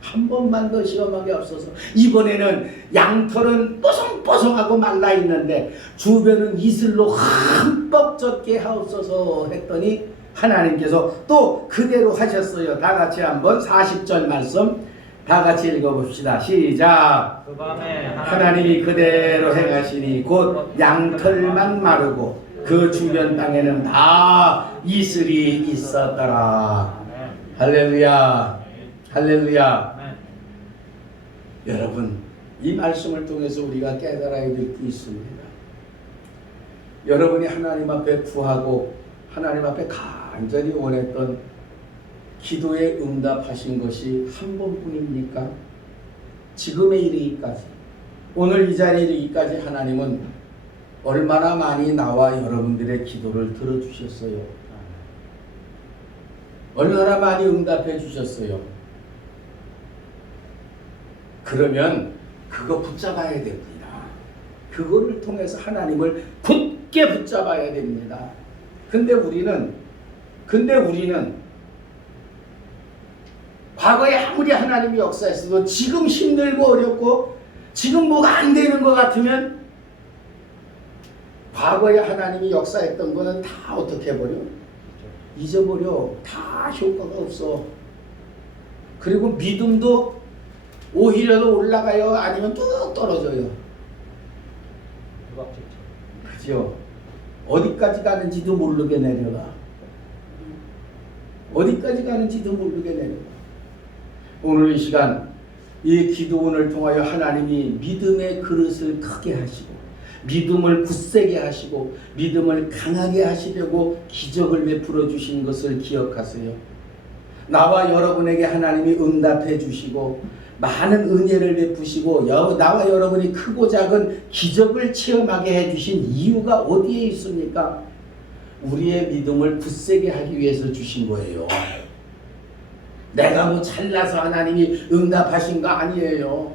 한 번만 더 시험하게 하옵소서. 이번에는 양털은 뽀송뽀송하고 말라 있는데 주변은 이슬로 흠뻑 젖게 하옵소서 했더니 하나님께서 또 그대로 하셨어요. 다 같이 한번 40절 말씀 다 같이 읽어봅시다. 시작. 그 밤에 하나님이 그대로 행하시니 곧 양털만 마르고 그 주변 땅에는 다 이슬이 있었더라. 아멘. 할렐루야. 할렐루야. 아멘. 여러분, 이 말씀을 통해서 우리가 깨달아야 될 게 있습니다. 여러분이 하나님 앞에 구하고 하나님 앞에 간절히 원했던 기도에 응답하신 것이 한 번뿐입니까? 지금에 이르기까지, 오늘 이 자리에 이르기까지 하나님은 얼마나 많이 나와 여러분들의 기도를 들어주셨어요. 얼마나 많이 응답해 주셨어요. 그러면 그거 붙잡아야 됩니다. 그거를 통해서 하나님을 굳게 붙잡아야 됩니다. 근데 우리는 과거에 아무리 하나님이 역사했어도 지금 힘들고 어렵고 지금 뭐가 안 되는 것 같으면 과거에 하나님이 역사했던 거는 다 어떻게 해버려? 잊어버려. 다 효과가 없어. 그리고 믿음도 오히려 더 올라가요? 아니면 뚝 떨어져요? 그죠? 어디까지 가는지도 모르게 내려가. 어디까지 가는지도 모르게 내려가. 오늘 이 시간 이 기도원을 통하여 하나님이 믿음의 그릇을 크게 하시고 믿음을 굳세게 하시고 믿음을 강하게 하시려고 기적을 베풀어 주신 것을 기억하세요. 나와 여러분에게 하나님이 응답해 주시고 많은 은혜를 베푸시고 나와 여러분이 크고 작은 기적을 체험하게 해주신 이유가 어디에 있습니까? 우리의 믿음을 굳세게 하기 위해서 주신 거예요. 내가 뭐 잘나서 하나님이 응답하신 거 아니에요.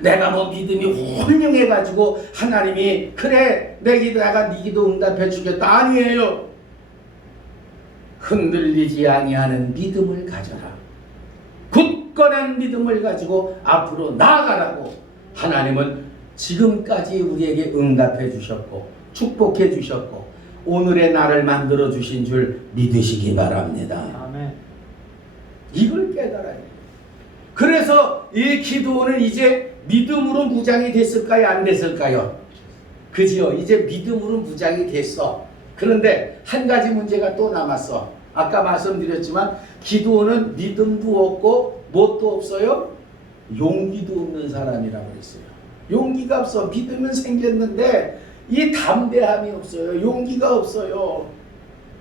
내가 뭐 믿음이 훌륭해가지고 하나님이 그래 내가 네 기도 응답해 주겠다 아니에요. 흔들리지 아니하는 믿음을 가져라. 굳건한 믿음을 가지고 앞으로 나아가라고 하나님은 지금까지 우리에게 응답해 주셨고 축복해 주셨고 오늘의 날을 만들어 주신 줄 믿으시기 바랍니다. 아멘. 이걸 깨달아야 돼요. 그래서 이 기도는 이제 믿음으로 무장이 됐을까요? 안 됐을까요? 그지요? 이제 믿음으로 무장이 됐어. 그런데 한 가지 문제가 또 남았어. 아까 말씀드렸지만 기도는 믿음도 없고 뭣도 없어요? 용기도 없는 사람이라고 했어요. 용기가 없어. 믿음은 생겼는데 이 담대함이 없어요. 용기가 없어요.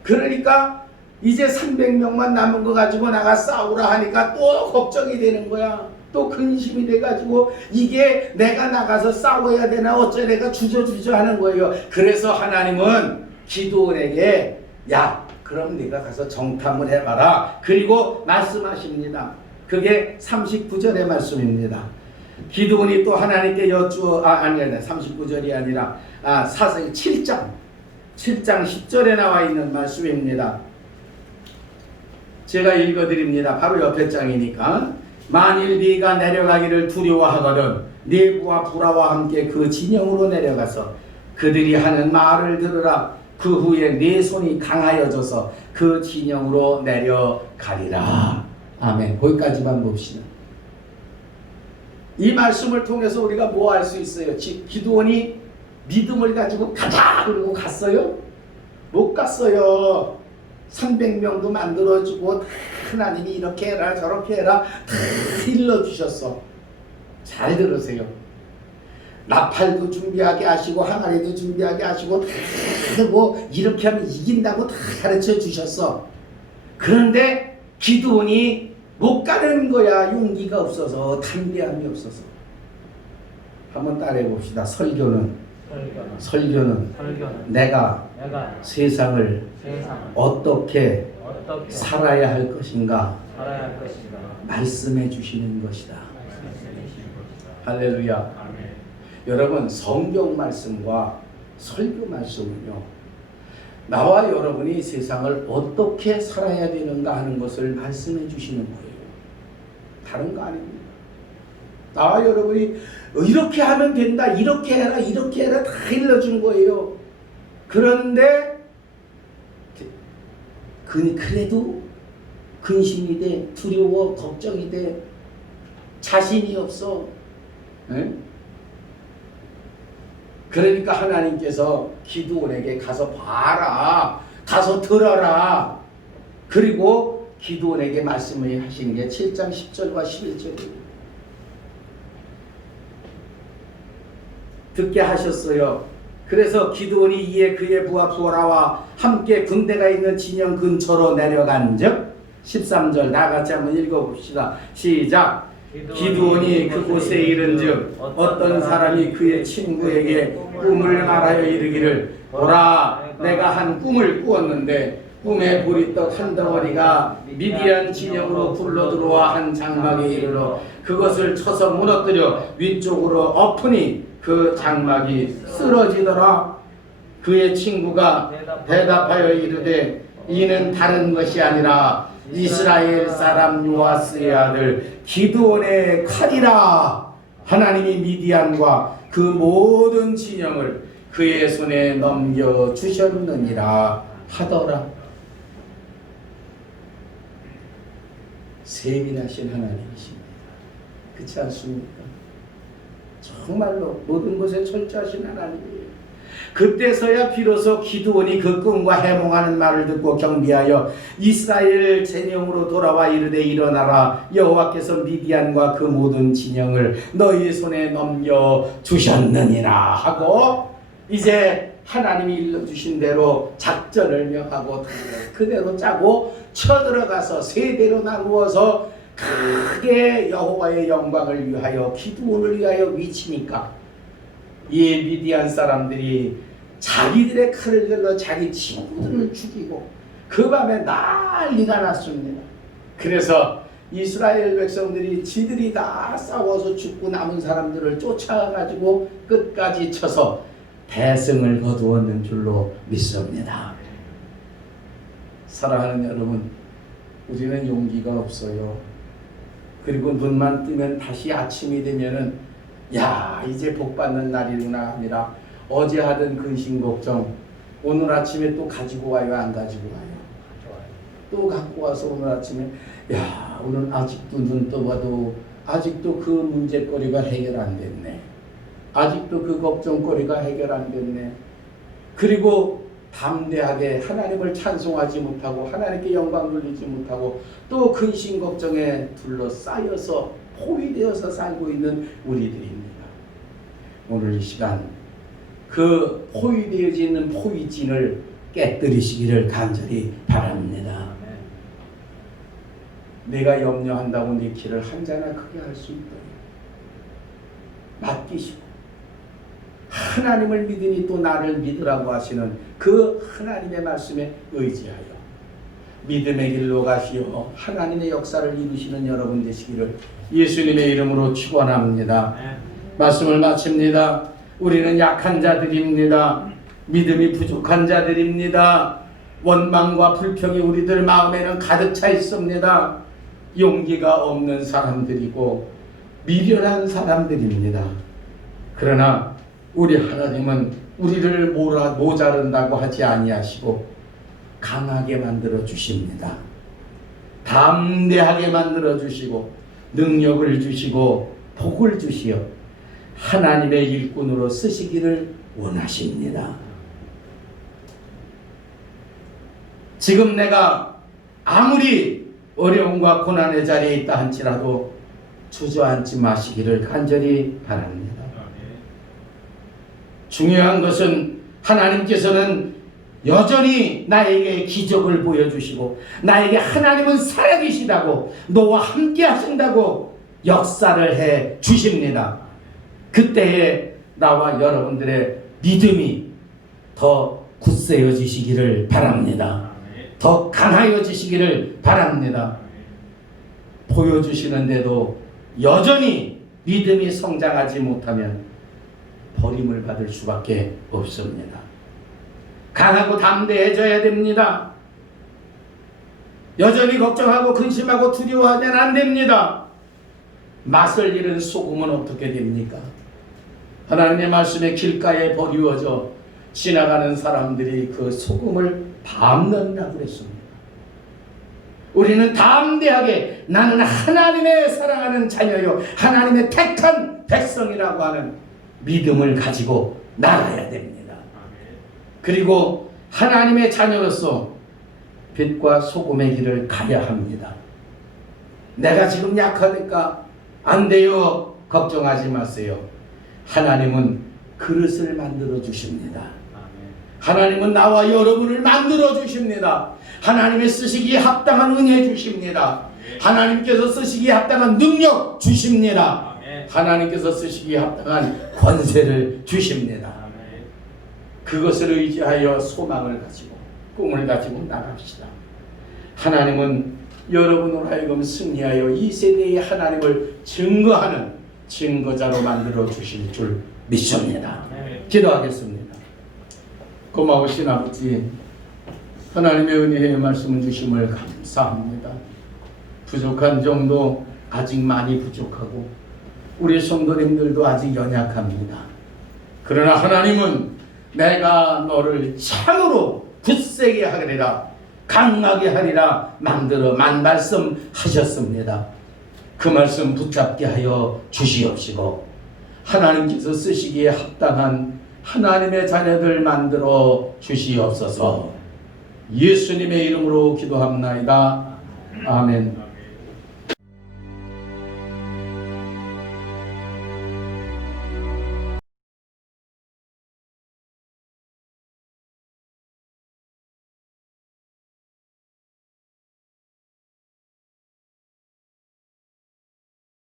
그러니까 이제 300명만 남은 거 가지고 나가 싸우라 하니까 또 걱정이 되는 거야. 또 근심이 돼가지고 이게 내가 나가서 싸워야 되나 어째 내가 주저주저 하는 거예요. 그래서 하나님은 기도원에게 야 그럼 네가 가서 정탐을 해봐라. 그리고 말씀하십니다. 그게 39절의 말씀입니다. 기도원이 또 하나님께 아니야 39절이 아니라 사사기 7장 10절에 나와 있는 말씀입니다. 제가 읽어드립니다. 바로 옆에 장이니까 만일 네가 내려가기를 두려워하거든 네 부하 부라와 함께 그 진영으로 내려가서 그들이 하는 말을 들으라. 그 후에 네 손이 강하여져서 그 진영으로 내려가리라. 아멘. 거기까지만 봅시다. 이 말씀을 통해서 우리가 뭐 할 수 있어요? 기드온이 믿음을 가지고 가자 그러고 갔어요? 못 갔어요. 300명도 만들어주고 하나님이 이렇게 해라 저렇게 해라 다 일러주셨어. 잘 들으세요. 나팔도 준비하게 하시고 항아리도 준비하게 하시고 뭐 이렇게 하면 이긴다고 다 가르쳐 주셨어. 그런데 기드온이 못 가는 거야. 용기가 없어서 담대함이 없어서. 한번 따라해 봅시다. 설교는 내가 세상을 어떻게 살아야 할 것인가 말씀해 주시는 것이다. 할렐루야. 여러분, 성경 말씀과 설교 말씀은요, 나와 여러분이 세상을 어떻게 살아야 되는가 하는 것을 말씀해 주시는 거예요. 다른 거 아닙니다. 나와 여러분이 이렇게 하면 된다, 이렇게 해라, 이렇게 해라 다 일러준 거예요. 그런데 그래도 근심이 돼, 두려워, 걱정이 돼, 자신이 없어. 네? 그러니까 하나님께서 기드온에게 가서 봐라, 가서 들어라. 그리고 기드온에게 말씀을 하신 게 7장 10절과 11절이에요. 듣게 하셨어요. 그래서 기드온이 이에 그의 부하 부라와 함께 군대가 있는 진영 근처로 내려간 즉 13절 나같이 한번 읽어봅시다. 시작. 기드온이 그곳에 이른즉 어떤 사람이 그의 친구에게 꿈을 말하여 이르기를 보라 내가 한 꿈을 꾸었는데 꿈에 보리떡 한 덩어리가 미디안 진영으로 굴러들어와 한 장막에 이르러 그것을 쳐서 무너뜨려 위쪽으로 엎으니 그 장막이 쓰러지더라. 그의 친구가 대답하여 이르되 이는 다른 것이 아니라 이스라엘 사람 요아스의 아들 기드온의 칼이라. 하나님이 미디안과 그 모든 진영을 그의 손에 넘겨주셨느니라 하더라. 세밀하신 하나님이십니다. 그렇지 않습니까? 정말로 모든 것에 철저하신 하나님이에요. 그때서야 비로소 기드온이 그 꿈과 해몽하는 말을 듣고 경비하여 이스라엘 진영으로 돌아와 이르되 일어나라 여호와께서 미디안과 그 모든 진영을 너희 손에 넘겨주셨느니라 하고 이제 하나님이 일러주신 대로 작전을 명하고 그대로 짜고 쳐들어가서 세대로 나누어서 크게 여호와의 영광을 위하여 기드온을 위하여 위치니까 이 미디안 사람들이 자기들의 칼을 들러 자기 친구들을 죽이고 그 밤에 난리가 났습니다. 그래서 이스라엘 백성들이 지들이 다 싸워서 죽고 남은 사람들을 쫓아가지고 끝까지 쳐서 대승을 거두었는 줄로 믿습니다. 사랑하는 여러분, 우리는 용기가 없어요. 그리고 눈만 뜨면 다시 아침이 되면은 야 이제 복받는 날이구나 합니다. 어제 하던 근심 걱정 오늘 아침에 또 가지고 와요, 안 가지고 와요? 또 갖고 와서 오늘 아침에 야 오늘 아직도 눈 떠봐도 아직도 그 문제거리가 해결 안 됐네. 아직도 그 걱정거리가 해결 안 됐네. 그리고 담대하게 하나님을 찬송하지 못하고 하나님께 영광 돌리지 못하고 또 근심 걱정에 둘러싸여서 포위되어서 살고 있는 우리들입니다. 오늘 이 시간 그 포위되어져 있는 포위진을 깨뜨리시기를 간절히 바랍니다. 내가 염려한다고 네 길을 한자나 크게 할 수 있다. 맡기시고 하나님을 믿으니 또 나를 믿으라고 하시는 그 하나님의 말씀에 의지하여 믿음의 길로 가시어 하나님의 역사를 이루시는 여러분 되시기를 예수님의 이름으로 축원합니다. 말씀을 마칩니다. 우리는 약한 자들입니다. 믿음이 부족한 자들입니다. 원망과 불평이 우리들 마음에는 가득 차 있습니다. 용기가 없는 사람들이고 미련한 사람들입니다. 그러나 우리 하나님은 우리를 모자른다고 하지 아니하시고 강하게 만들어 주십니다. 담대하게 만들어 주시고 능력을 주시고 복을 주시어 하나님의 일꾼으로 쓰시기를 원하십니다. 지금 내가 아무리 어려움과 고난의 자리에 있다 할지라도 주저앉지 마시기를 간절히 바랍니다. 중요한 것은 하나님께서는 여전히 나에게 기적을 보여주시고 나에게 하나님은 살아계시다고 너와 함께 하신다고 역사를 해 주십니다. 그때에 나와 여러분들의 믿음이 더 굳세어지시기를 바랍니다. 더 강하여지시기를 바랍니다. 보여주시는데도 여전히 믿음이 성장하지 못하면 버림을 받을 수밖에 없습니다. 강하고 담대해져야 됩니다. 여전히 걱정하고 근심하고 두려워하면 안 됩니다. 맛을 잃은 소금은 어떻게 됩니까? 하나님의 말씀에 길가에 버리워져 지나가는 사람들이 그 소금을 밟는다고 그랬습니다. 우리는 담대하게 나는 하나님의 사랑하는 자녀요 하나님의 택한 백성이라고 하는 믿음을 가지고 나가야 됩니다. 그리고 하나님의 자녀로서 빛과 소금의 길을 가야 합니다. 내가 지금 약하니까 안 돼요. 걱정하지 마세요. 하나님은 그릇을 만들어 주십니다. 하나님은 나와 여러분을 만들어 주십니다. 하나님의 쓰시기에 합당한 은혜 주십니다. 하나님께서 쓰시기에 합당한 능력 주십니다. 하나님께서 쓰시기에 합당한 권세를 주십니다. 그것을 의지하여 소망을 가지고 꿈을 가지고 나갑시다. 하나님은 여러분으로 하여금 승리하여 이 세대의 하나님을 증거하는 증거자로 만들어 주실 줄 믿습니다. 기도하겠습니다. 고마우신 아버지, 하나님의 은혜의 말씀을 주심을 감사합니다. 부족한 정도 아직 많이 부족하고 우리 성도님들도 아직 연약합니다. 그러나 하나님은 내가 너를 참으로 굳세게 하리라, 강하게 하리라 만들어 말씀하셨습니다. 그 말씀 붙잡게 하여 주시옵시고 하나님께서 쓰시기에 합당한 하나님의 자녀들 만들어 주시옵소서. 예수님의 이름으로 기도합나이다. 아멘.